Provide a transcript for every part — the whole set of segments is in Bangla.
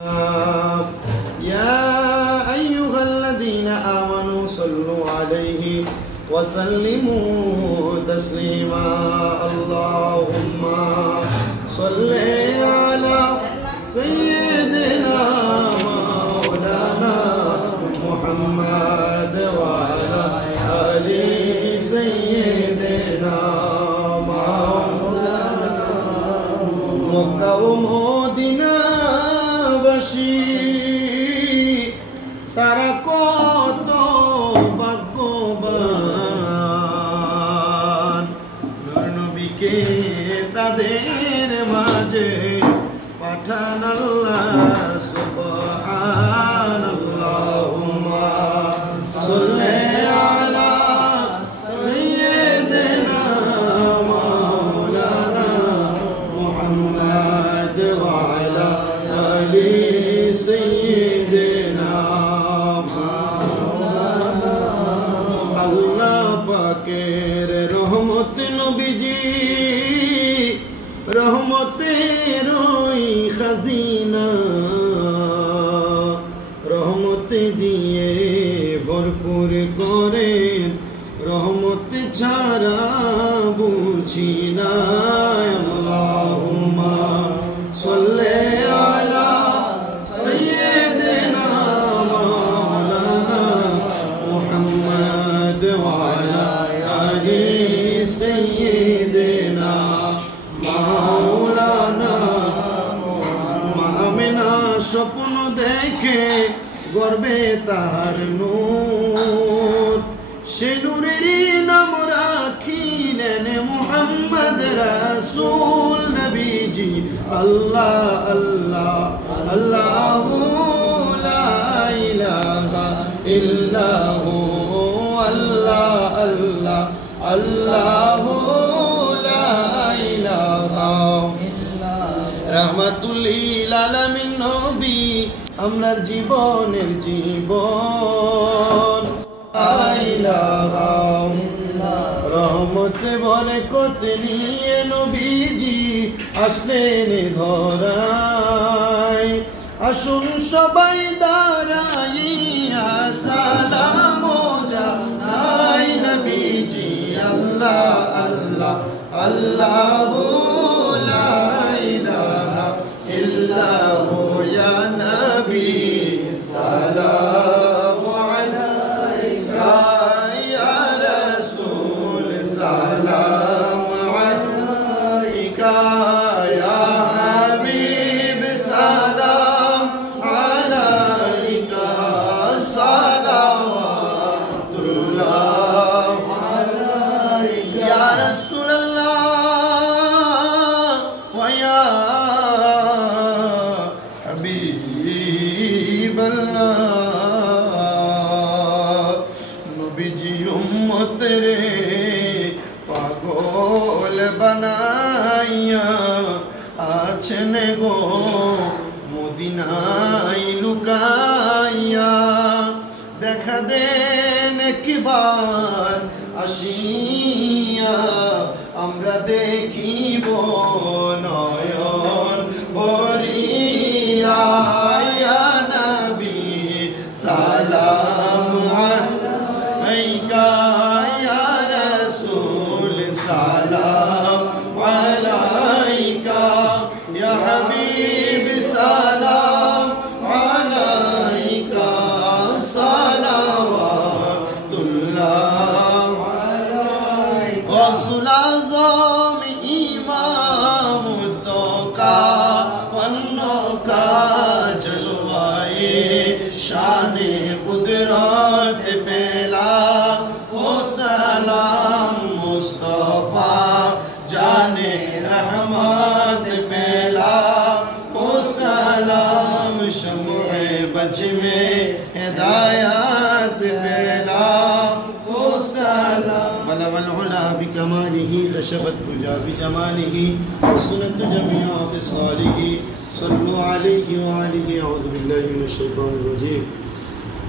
يا أيها الذين آمنوا صلوا عليه وسلموا تسليما اللهم صل على سيدنا مولانا محمد وعلى آل سيدنا مولانا مكة ومدينة তারা কত ভাগ্যবান নবীকে তাদের মাঝে পাঠান আল্লাহ সুবহানাল্লাহুম্মা সাল্লি আলা সাইয়্যিদিনা মাওলানা মুহাম্মদ ওয়া আলা আলি সাইয়্যিদিনা আল্লাহ পাকের রহমত নবীজি রহমতের ওই খাজিনা রহমত দিয়ে ভরপুর করেন রহমত ছাড়া বুঝি না আল্লাহুম্মা সাল্লি আলা সাইয়্যিদিনা মাওলানা মুহাম্মদ ওয়া আলা আলি সাইয়্যিদিনা মাওলানা আমিনা স্বপ্ন দেখে গর্বে তার নূর সে নূরের নাম রাখিলেন মুহাম্মদ রাসূল নবীজি আল্লাহ আল্লাহ আল্লাহু লা ইলাহা ইল্লাহু আল্লাহ আল্লাহ আল্লাহু লা ইলাহা রাহমাতুল লিল আলামিন নবী আমরার জীবনের জীবন আইলাহা রহমতে বরকত নিয়ে নবীজি আসলেন ধরায় আসুন সবাই দাঁড়াইয়া সালাম জানাই নবীজি আল্লাহ আল্লাহ আল্লাহু লা ইলাহা ইল্লাহু ইয়া নবী সালামু আলাইকা ইয়া রাসূল সালামু আলাইকা ইয়া হাবিব সালাম আলাইকা সালাওয়াতুল্লাহ আলাইকা ইয়া রাসূলুল্লাহ ওয়া ইয়া হাবিবাল্লাহ নবীজি উম্মত রে পাগল বানাইয়া আছেন গো মদিনায় লুকাইয়া দেখা দেন একবার আসিয়া আমরা দেখিব নয়ন ভরিয়া ইয়া নবী সালাম আলাইকা ইয়া রাসূল সালাম আলাইকা ইয়া হাবিব সালাম আলাইকা সালাওয়াতুল্লাহ আলাইকা রাসূল আযম ইমাম তোকা অন্নকা জলওয়ায়ে শানে কুদরত পেলা ও সালাম মুস্তাফা জানে রহমত পেলা ও সালাম শমে বজ में हिदायत पेला ओ सलाम बलगल उला बिकमालिही कशफत तुजा बिजमालिही सुनत जमिया बिसालिही सल्लु अलैहि व आलिहि अऊज़ु बिल्लाहि मिनश शैतानिर रजीम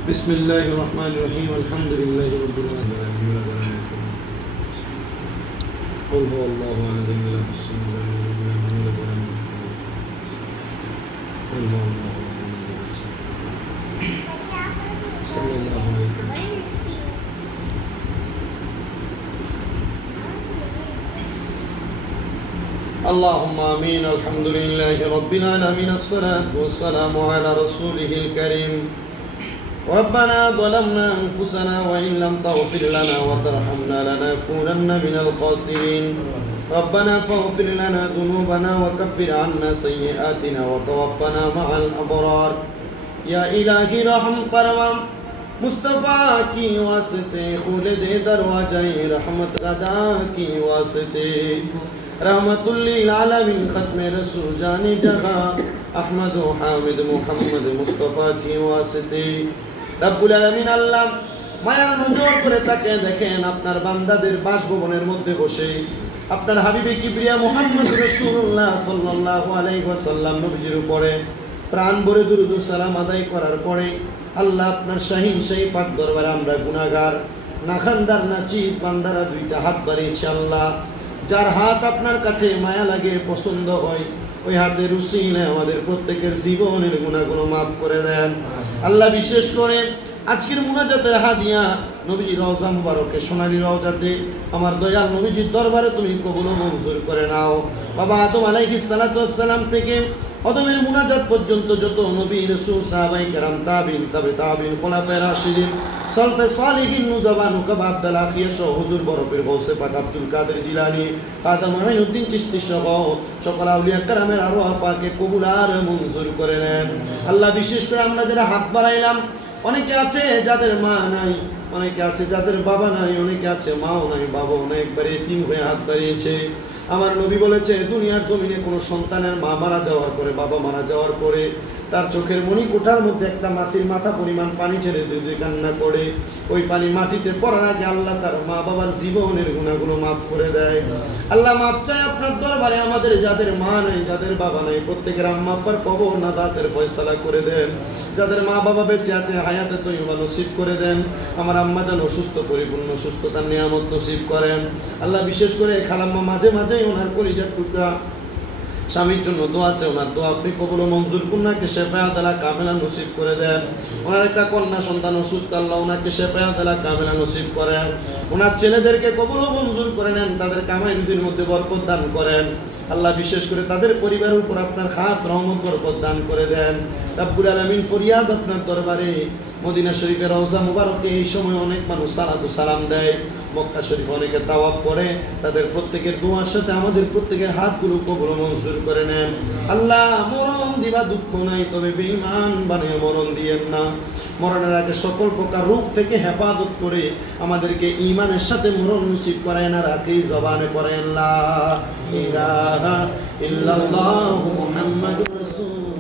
बिस्मिल्लाहिर रहमानिर रहीम अल्हम्दुलिल्लाहि रब्बिल आलमीन قل هو الله احد الله الصمد لم يلد ولم يولد ولم يكن له كفوا احد اللهم آمين. الحمد لله رب العالمين. الصلاة والسلام على رسوله الكريم. ربنا ظلمنا أنفسنا وإن لم تغفر لنا وترحمنا لنكونن من الخاسرين. ربنا فاغفر لنا ذنوبنا وكفر عنا سيئاتنا وتوفنا مع الأبرار. या इलाही रहम परवम मुस्तफ़ा की वास्ते खुल दे दरवाज़े रहमत अदा की वास्ते रहमतुल्लिल आलमीन खत्म रसूल जाने जहां अहमद हामिद मुहम्मद मुस्तफ़ा की वास्ते रब्बुल आलमीन अल्लाह মায়ার নজর করে তাকে দেখেন আপনার বান্দাদের বাসভবনের মধ্যে বসে আপনার হাবিবে কিবরিয়া মুহাম্মদ রাসূলুল্লাহ সাল্লাল্লাহু আলাইহি ওয়াসাল্লাম নবীজির উপরে প্রাণ ভরে দুরূদ ও সালাম আদায় করার পরে আল্লাহ আপনার শাহীন সেই পাক দরবারে আমরা গুনাহগার নাখানদার নাচিস বান্দারা দুইটা হাত বাড়িয়েছি আল্লাহ যার হাত আপনার কাছে মায়া লাগে পছন্দ হয় ওই হাতের উসিলায় আমাদের প্রত্যেকের জীবনের গুনাহগুলো maaf করে দেন আল্লাহ বিশেষ করে আজকের মুনাজাতের হাদিয়া নবীজি রওজা মুবারকে সোনালী রওজাতে আমার দয়াল নবীজির দরবারে তুমি কবুল ও মঞ্জুর করে নাও বাবা আদম আলাইহিস সালাতু ওয়াস সালাম থেকে আদমের মুনাজাত পর্যন্ত যত নবী রাসূল সাহাবায়ে কেরাম তাবিঈন তাবিঈন খোলাফায়ে রাশিদিন সালফে সালিহিন নুজবান কাবাব দালাখিয়া সহ হুজুর বরফের গৌসে পাক আব্দুল কাদের জিলানী খাজা মুঈনুদ্দিন চিশতি সহ সকল আউলিয়া কেরামের আরওয়াহ পাকে কবুল আর মঞ্জুর করে নেন আল্লাহ বিশেষ করে আমরা যারা হাত বাড়াইলাম অনেকে আছে যাদের মা নাই অনেকে আছে যাদের বাবা নাই অনেকে আছে মাও নাই বাবাও নাই একবারে এতিম হয়ে হাত বাড়িয়েছে আমার নবী বলেছে দুনিয়ার জমিনে কোনো সন্তানের মা মারা যাওয়ার পরে বাবা মারা যাওয়ার পরে তার চোখের মণি কোঠার মধ্যে একটা মাছির মাথা পরিমাণ পানি ছেড়ে দুই কান্না করে ওই পানি মাটিতে পড়ার আগে আল্লাহ তার মা বাবার জীবনের গুনাহগুলো maaf করে দেয় আল্লাহ maaf চাই আপনার দরবারে আমাদের যাদের মা নাই যাদের বাবা নাই প্রত্যেকের আম্মা আব্বার কবর নাজাতের ফয়সালা করে দেন যাদের মা বাবা বেঁচে আছে হায়াতে তয়্যিবা নসিব করে দেন আমার আম্মা যেন সুস্থ পরিপূর্ণ সুস্থতার নিয়ামত নসিব করেন আল্লাহ বিশেষ করে খালাম্মা মাঝে মাঝে ওনার কলিজার টুকরা স্বামীর জন্য দোয়া চাই ওনার দোয়া আপনি কবুল ও মঞ্জুর কন্যাকে শেফায়াত আলা কামেলা নসিব করে দেন ওনার একটা কন্যা সন্তান অসুস্থ আল্লাহ ওনাকে শেফায়াত আলা কামেলা নসিব করেন ওনার ছেলেদেরকে কবুল ও মঞ্জুর করে নেন তাদের কামাই রুজির মধ্যে বরকত দান করেন আল্লাহ বিশেষ করে তাদের পরিবারের উপর আপনার খাস রহমত বরকত দান করে দেন রব্বুল আলামিন ফরিয়াদ আপনার দরবারে মদিনা শরীফের রওজা মুবারকে এই সময় অনেক মানুষ সালাতু সালাম দেয় মক্কা শরীফ অনেকে তাওয়াফ করে তাদের প্রত্যেকের দোয়ার সাথে আমাদের প্রত্যেকের হাতগুলো কবুল ও মঞ্জুর করে নেন আল্লাহ মরণ দিবা দুঃখ নাই তবে বেঈমান বানিয়ে মরণ দিয়েন না মরণের আগে সকল প্রকার রোগ থেকে হেফাজত করে আমাদেরকে ঈমানের সাথে মরণ নসিব করায় না রাখি জবানে পড়েন লা ইলাহা ইল্লাল্লাহু মুহাম্মাদুর রাসূলুল্লাহ